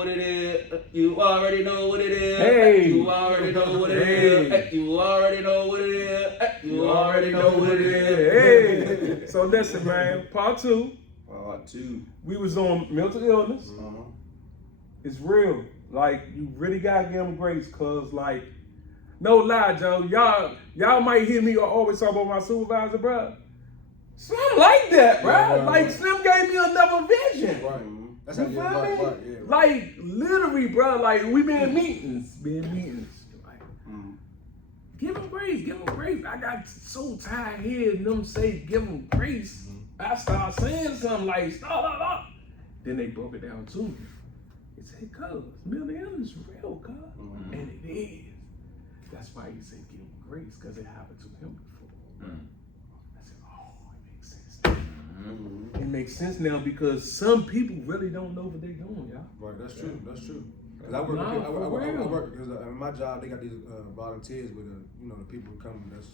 what it is. You already know what it is. Hey. You already know what it is. You already know what it is. You already know what it is. Hey. So listen, man. Part two. We was on mental illness. It's real. Like, you really gotta give them grace, cause like, no lie, Joe. Y'all might hear me always talk about my supervisor, bro. Slim like that, bro. Yeah, like right. Slim gave me another vision. Right. That's You how you feel me? right. Yeah, right. Like literally, bro. Like we been in meetings. Like, give them grace. I got so tired hearing them say, give them grace. I start saying something like, stop. Then they broke it down to me. They said, cuz, mental illness is real, cuz. And it is. That's why he said, give him grace, because it happened to him before. I said, oh, it makes sense. It makes sense now because some people really don't know what they're doing, y'all. Right, that's true. Cause I work because in my job they got these volunteers with the people who come that's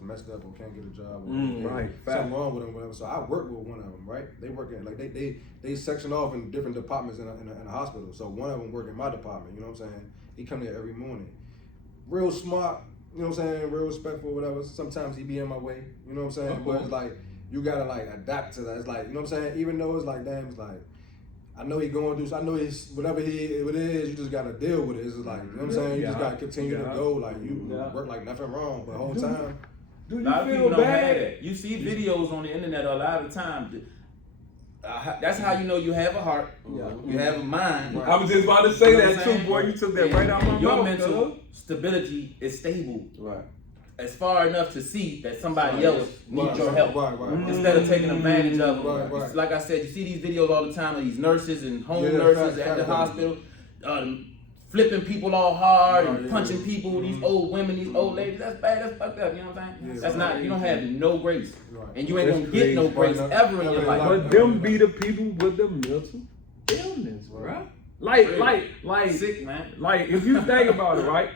messed up or can't get a job or Right. something wrong with them, whatever. So I work with one of them, right? They work in like they section off in different departments in a hospital. So one of them work in my department. You know what I'm saying? He come there every morning, real smart. You know what I'm saying? Real respectful, whatever. Sometimes he be in my way. You know what I'm saying? But it's like you gotta like adapt to that. It's like, you know what I'm saying? Even though it's like, damn, it's like, I know he going through, I know he's, whatever it is, you just gotta deal with it. It's like, you know what I'm saying? You just gotta continue to go, like, you work like nothing wrong, but the whole time. Do you A lot of feel people don't have bad? that. You see videos on the internet a lot of times. That's how you know you have a heart. You have a mind. I was just about to say You know that what I'm too, boy. You took that And right out my your mouth. mental stability is stable. Right. As far enough to see that somebody else needs your help. Right. Instead of taking advantage of them. Right. Like I said, you see these videos all the time of these nurses and home Yeah, nurses fact, at the fact. hospital, flipping people all hard and Yeah. punching people, these old women, these old ladies. That's bad, that's fucked up, you know what I'm saying? Yeah, That's right. not, you don't have no grace. Right. And you ain't That's gonna get no crazy. grace ever in your life. But them be the people with the mental illness, bro. Like, Sick, man. like if you think about it, right?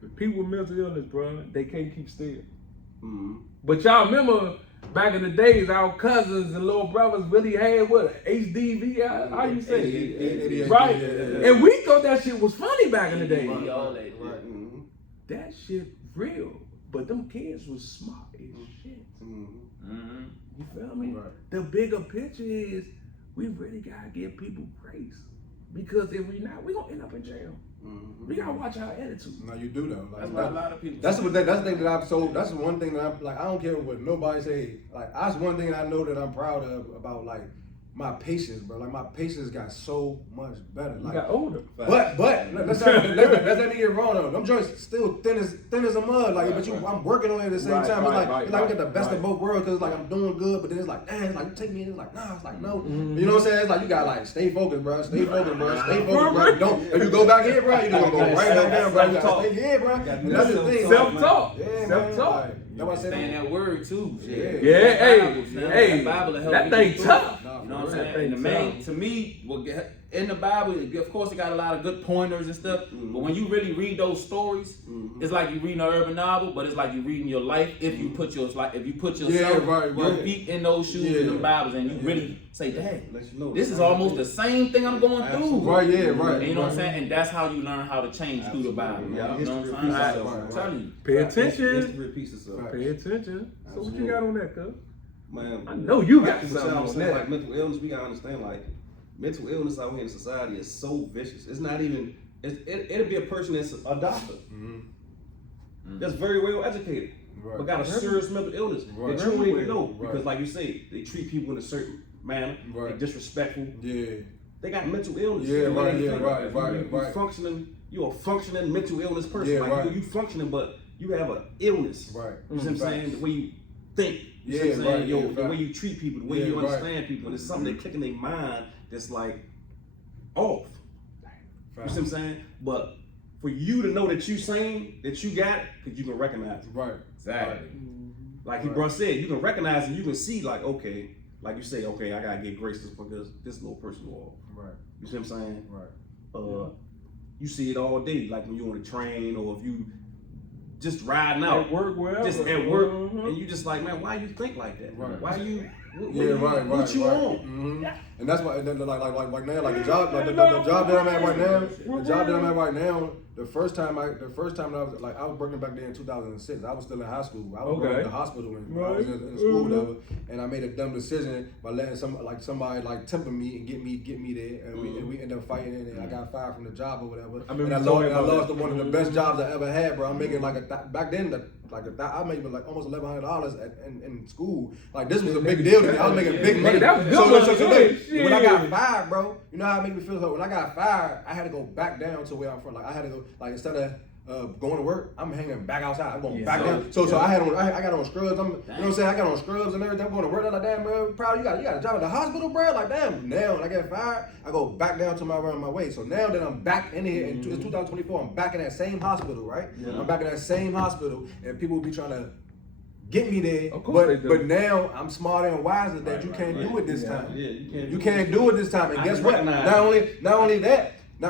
The people with mental illness, bro, they can't keep still. But y'all remember back in the days, our cousins and little brothers really had what? HDV, how you say it? Right? Yeah. And we thought that shit was funny back in the day. Right. That shit real. But them kids was smart as shit. You feel me? Right. The bigger picture is we really gotta give people grace. Because if we not, we gonna end up in jail. We gotta watch our attitude. No, you do though. Like, That's what a lot of people That's the thing that I've sold. That's the one thing that I'm like. I don't care what nobody say. Like that's one thing I know that I'm proud of about like my patience, bro. Like my patience got so much better. You Like, got older. but let's not me get wrong though. Them joints still thin as a mud. Like, but I'm working on it at the same time. It's like we get the best of both worlds because like I'm doing good, but then it's like, damn, it's like you take me in. It's like nah, it's like no. You know what I'm saying? It's like you got like stay focused, bro. Stay focused, bro. Don't if you go back here, bro, you gonna go right back down, bro. You gotta stay here, bro. And that's the thing. Self-talk. Yeah, Self-talk. man. That's why I said saying that word too. Shit. Yeah, hey, Bible will help that you thing get through tough. it. You know what I'm saying? And the main, to me, in the Bible, of course, it got a lot of good pointers and stuff. But when you really read those stories, it's like you reading an urban novel, but it's like you reading your life. If you put yourself, your feet in those shoes in the Bibles, and you really say, "Dang, this is almost the same thing I'm going through." Right, yeah, right. And you know what I'm saying? And that's how you learn how to change through the Bible. You know what I'm saying? I'm telling you. Pay attention. Repeats itself. Pay attention. So what you got on that, cuz? Man, I know you got like something on that. Like mental illness, we gotta understand like mental illness out here in society is so vicious. It's not even. It'll be a person that's a doctor, that's very well educated, but got a serious mental illness that you don't even know because, like you say, they treat people in a certain manner. They're disrespectful. Yeah. They got mental illness. Yeah, right. You functioning. You're a functioning mental illness person. Yeah, like you functioning, but you have an illness. Right. You see what I'm saying? The way you think. You see what I'm saying? The way you treat people, the way you understand people. There's something that click in their mind that's like off. You see what I'm saying? But for you to know that you sane, that you got it, because you can recognize it. Right. Exactly. Like he bro said, you can recognize it, you can see like, okay, like you say, okay, I gotta get grace because this little person was off. Right. You see what I'm saying? Right. You see it all day, like when you're on the train or if you just riding out. At work, wherever. Just at work, and you just like, man, why you think like that? Right. Why What you want? Mm-hmm. And that's why, like now, like the job that I'm at right now, the first time I was working back there in 2006. I was still in high school. I was working at the hospital when I was in school, whatever. And I made a dumb decision by letting somebody temper me and get me there, and we ended up fighting, and I got fired from the job or whatever. I lost one of the best jobs I ever had, bro. I'm making back then. I made almost $1,100 in school. Like, this was a big deal to me. I was making big money. So when I got fired, bro, you know how it made me feel? So when I got fired, I had to go back down to where I'm from. Like, I had to go, instead of going to work, I'm hanging back outside. I'm going back down. So I got on scrubs. You know what I'm saying? I got on scrubs and everything. I'm going to work. I'm like, damn, man, proud you got a job at the hospital, bro. Like, damn. Now when I get fired, I go back down to my way. So now that I'm back in here, it's 2024, I'm back in that same hospital, right? Yeah. I'm back in that same hospital, and people will be trying to get me there, but now I'm smarter and wiser that you can't do it this time. Yeah, you can't do it this time. And guess what? Not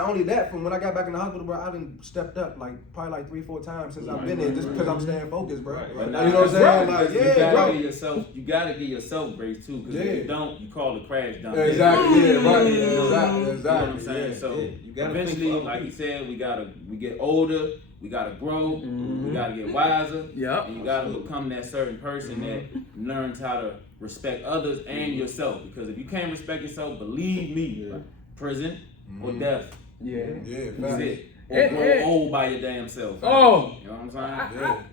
only that, from when I got back in the hospital, bro, I done stepped up probably 3-4 times since I've been there, just because I'm staying focused, bro. Right. You know what I'm saying? You gotta give yourself grace too, because if you don't, you call the crash dump. Exactly. Yeah. Right. Exactly. Exactly. You know what I'm saying? So you gotta eventually, like he said, we get older. We gotta grow. We gotta get wiser. And you gotta become that certain person that learns how to respect others and yourself. Because if you can't respect yourself, believe me, prison or death. That's it. Or grow old by your damn self. Oh, you know what I'm saying?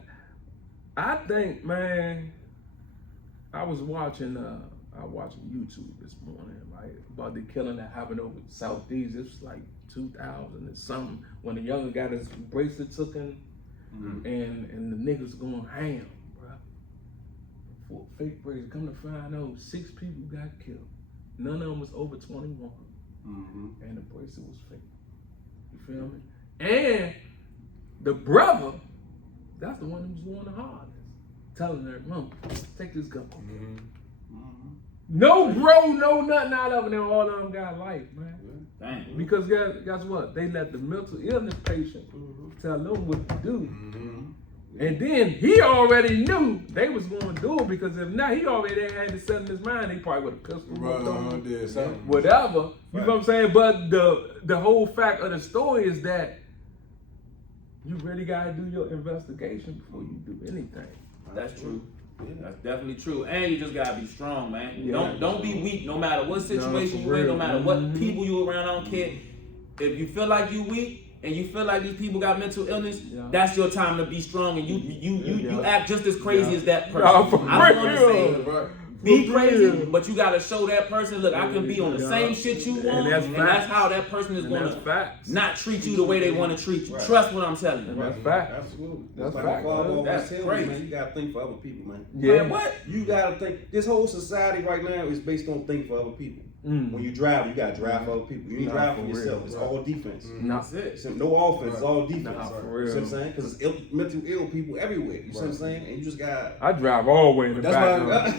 I think, man, I was watching YouTube this morning, right, about the killing that happened over Southeast. It was like 2000 and something when the younger got his bracelet taken, and the niggas going ham, bro. For fake bracelet, come to find out 6 people got killed. None of them was over 21, and the bracelet was fake. You feel me? And the brother, that's the one who was going the hardest, telling her, "Mom, take this gun." No bro, no nothing out of it, and all of them got life, man. Dang. Because guess what? They let the mental illness patient tell them what to do. And then he already knew they was going to do it, because if not, he already had to set in his mind, they probably would have pistol whatever. You know what I'm saying? But the whole fact of the story is that you really got to do your investigation before you do anything. That's true. That's definitely true. And you just gotta be strong, man. Don't be weak no matter what situation you're in, no matter what people you around, I don't care. If you feel like you weak and you feel like these people got mental illness, that's your time to be strong, and you act just as crazy as that person. I don't want to say be crazy, but you gotta show that person, look, I can be on the same shit you want, and that's how that person is gonna not treat you the way they want to treat you. Trust what I'm telling you. That's fact. Absolutely. That's like fact. That's crazy, man. You gotta think for other people, man. Yeah. Like, what? You gotta think. This whole society right now is based on think for other people. When you drive, you gotta drive for other people. You ain't drive for yourself. It's all defense. That's it. So no offense. It's all defense. Nah, for You real. see what I'm saying? Because it's mental ill people everywhere. You see what I'm saying? And you just got. I drive all the way in the back. That's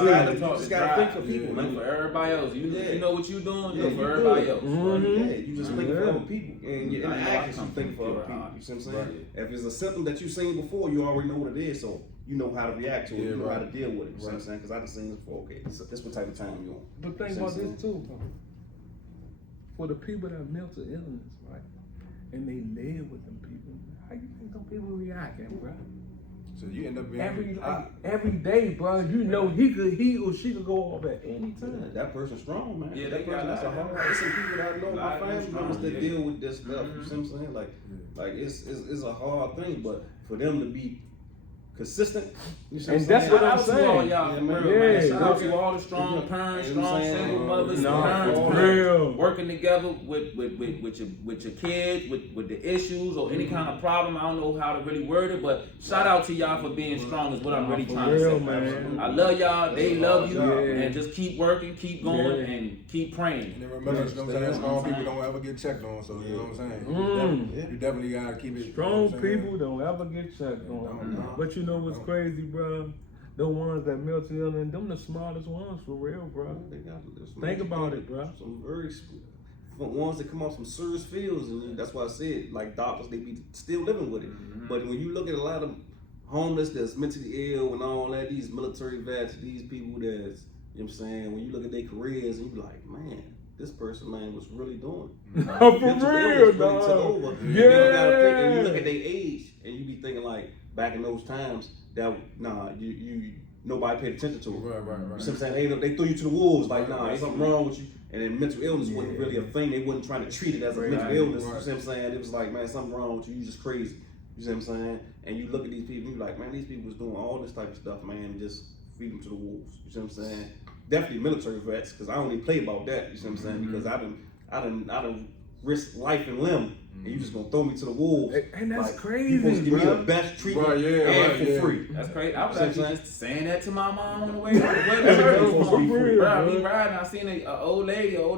why you just gotta think for people, man. For everybody else. You know what you're doing, look for everybody else. Yeah, you just think for other people. And in the actions, you think for other people. You see what I'm saying? If it's a symptom that you've seen before, you already know what it is. So you know how to react to it, you know how to deal with it. You see what I'm saying? Because I done seen this before. Okay, this what type of time you on. But think about this too. For the people that have mental illness, right, and they live with them people, how you think them people reacting, bro? So you end up being every day, bro. You know he or she could go off at any time. That person's strong, man. Yeah, that person, that's a hard. There's some people that I know, my family members that deal with this stuff. You see what I'm saying? Like it's a hard thing, but for them to be consistent, you see what I'm saying? That's what I'm saying. All y'all, man. Shout out to all the strong parents, strong single mothers, parents working together with your kids, with the issues or any kind of problem. I don't know how to really word it, but shout out to y'all for being strong is what I'm really trying to say. Man. I love y'all, they love you, and just keep working, keep going, and keep praying. And then remember, you know what I'm saying? Strong people don't ever get checked on, so you know what I'm saying? You definitely gotta keep it. Strong people don't ever get checked on. But you know what's crazy, bro? The ones that mental illness, them the smartest ones for real, bro. Think about it, bro. Some very ones that come off some serious fields, and that's why I said, like doctors, they be still living with it. But when you look at a lot of homeless, that's mentally ill, and all that. These military vets, these people that's, you know what I'm saying, when you look at their careers and you be like, man, this person, man, was really doing it. For Mental real, illness really took dog. over. Yeah. You don't gotta think, and you look at their age, and you be thinking like, back in those times, that you nobody paid attention to it. Right. You see what I'm saying? They threw you to the wolves, like, nah, there's something wrong with you. And then mental illness wasn't really a thing. They wasn't trying to treat it as a mental illness. You see what I'm saying? It was like, man, something wrong with you. You just crazy. You see what I'm saying? And you look at these people, and you're like, man, these people was doing all this type of stuff, man, and just feed them to the wolves. You see what I'm saying? Definitely military vets, because I only play about that. You see what I'm saying? Because I done risk life and limb, and you just gonna throw me to the wolves. And that's like, crazy, you supposed to give me bro. the best treatment Right, for free. That's crazy. I was See actually what I'm just saying that to my mom on the way to the church. For real, Bro, I be bro. riding. I seen an older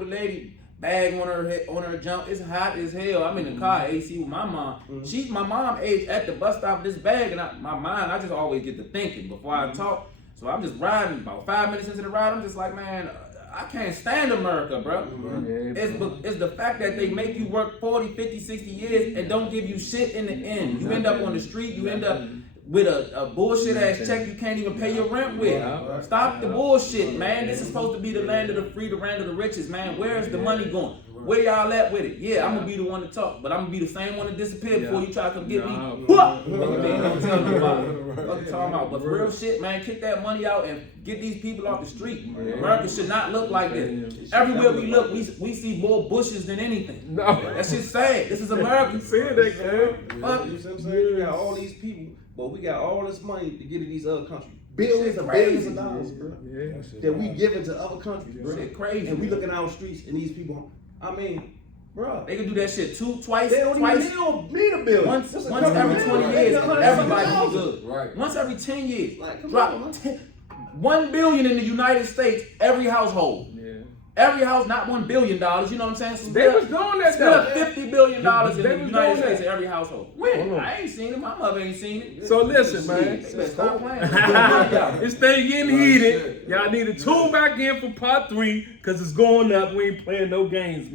lady, bag on her jump. It's hot as hell. I'm in the car, AC with my mom. She's my mom age at the bus stop with this bag, and I just always get to thinking before I talk. So I'm just riding. About 5 minutes into the ride, I'm just like, man, I can't stand America, bro. It's the fact that they make you work 40, 50, 60 years and don't give you shit in the end. You end up on the street, you end up with a bullshit ass check you can't even pay your rent with. Stop the bullshit, man. This is supposed to be the land of the free, the land of the riches, man. Where is the money going? Where y'all at with it? Yeah, I'm gonna be the one to talk, but I'm gonna be the same one to disappear before you try to come get me. What? Don't tell me about it. What you talking about? But real shit, man, kick that money out and get these people off the street. America should not look like this. Everywhere we look, we see more bushes than anything. No. That shit's sad. This is America. Say that, man. You see what I'm saying? You got all these people, but we got all this money to get to these other countries. Billions and billions of dollars, bro. That we giving to other countries, bro. Shit crazy. And we looking out streets and these people, I mean, bro. They can do that shit twice. They don't need a bill. Once every 20 years, everybody be good. Right. Once every 10 years, Like, come drop on, 1 billion in the United States, every household. Every house, not $1 billion, you know what I'm saying? They was doing that Spend though. $50 billion in the They was United doing States that. in every household. When? I ain't seen it. My mother ain't seen it. So listen, man. They better stop playing. This thing getting heated. Y'all need to tune back in for part 3 because it's going up. We ain't playing no games, man.